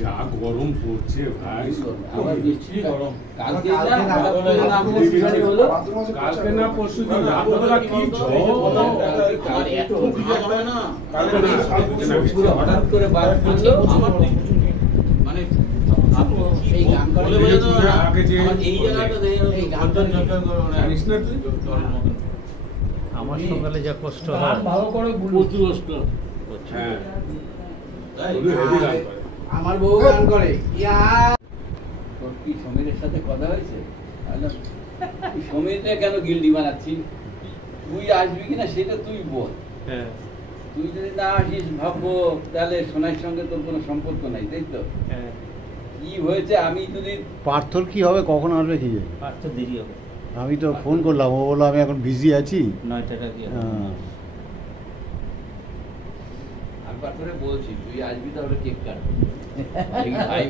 যা গরম পড়ছে ভাই, কালকে না পরশু দিন রাতবেলা কি হঠাৎ করে মানে আমার সকালে যা কষ্ট হয়, প্রচুর কষ্ট। হ্যাঁ আমার বউ গান করে, তোর কি সমীরের সাথে কথা হয়েছে? সমীরটা কেন গিল্ডি বানাচ্ছি? তুই আসবি কিনা সেটা তুই বল। তুই যদি না আসিস ভাববো তাহলে সোনার সঙ্গে তোর কোনো সম্পর্ক নাই, তাই তো? কি হয়েছে আমি যদি পার্থর কি হবে, কখন আসবে কি? পার্থ দেরি হবে। আমি তো ফোন করলাম, ও বললো আমি এখন বিজি আছি। 9টা কি আমি পার্থরে বলছি তুই আসবি তাহলে কেক কাটবো। ভাই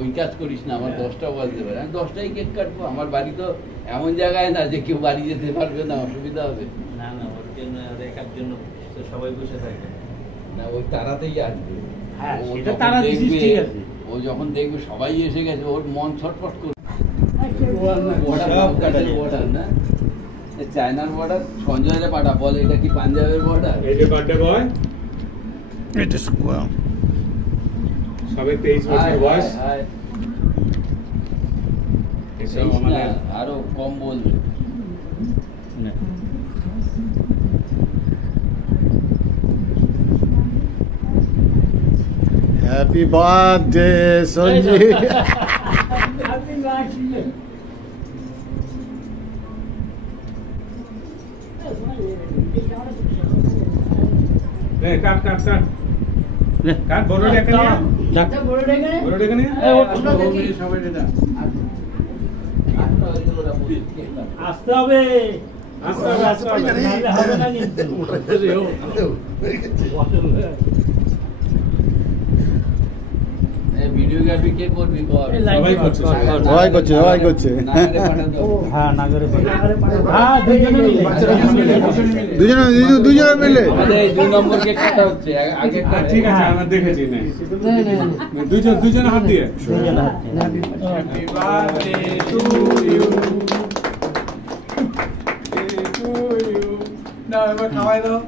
ওই কাজ করিস না, আমার 10টা বাজতে পারে, আমি 10টাই কেক কাটবো। আমার বাড়ি তো এমন জায়গায় না যে কেউ বাড়ি যেতে পারবে না, অসুবিধা হবে। না না, ওর জন্য দেখার জন্য তো সবাই বসে থাকে না, ওই তারাতেই আসবে। হ্যাঁ, সেটা তারা দিছিস, ঠিক আছে। ও যখন দেখবে সবাই এসে গেছে, ওর মন ছটফট করবে। চায়নার বর্ডার, সঞ্জয়ের পাঠা বলে এটা কি পাঞ্জাবের বর্ডার? এই যে বার্থডে বয়, এটা সবে 23 বছর বয়স, এসব আমাদের আরো কম বলবে। Happy birthday Sanjib. Cut cut cut cut, বড় ডেকে নিয়ে বড় ডেকে নিয়ে সবাই এটা আসতে হবে, আস্তে হবে, আস্তে হবে, নাহলে হবে না কিন্তু। ভিডিওগ্রাফি কে করবি? সবাই করছে, সবাই করছে, সবাই করছে। হ্যাঁ, নাগরে হ্যাঁ, দুজনে মিলে আমাদের এই 2 নম্বর কেক কাটা হচ্ছে। আগে ঠিক আছে, আমরা দেখেছি। দুজন হাত দিয়ে। Happy birthday to you, to you. না এবার খাওয়াই দাও।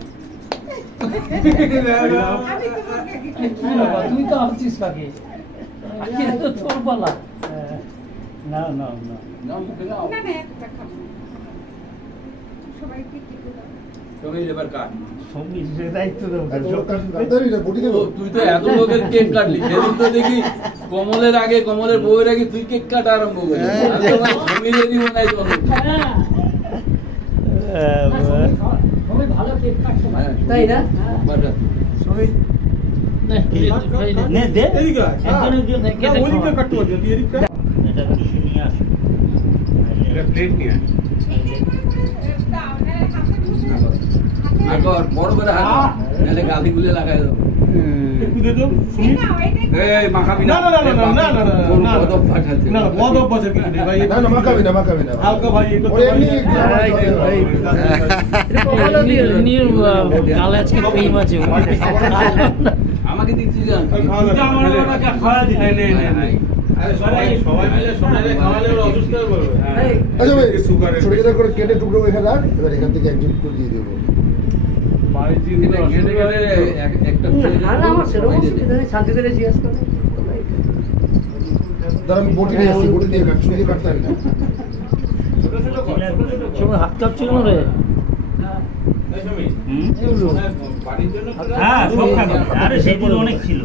তুই তো আসছিস বাকি, তোর বলা। না না না, তুই তো এত লোকের কেক কাটলি, সেদিন তো দেখি কমলের আগে, কমলের বউয়ের আগে তুই কেক কাটা আরম্ভ করলি। তাই না? বড় করে হাত নাহলে গালি গুলে লাগাই দাও। মাখাবি না, আমাকে দিচ্ছি কেটে টুকরো এখানে রাখ, এবার এখান থেকে একজন দিয়ে দেবো। আমি বটি নিয়ে আসছি, বটি দিয়ে কাটতে হবে না। হাত কাঁপছিল না রে। হ্যাঁ, সব খাবে। আরে সেদিন অনেক ছিল।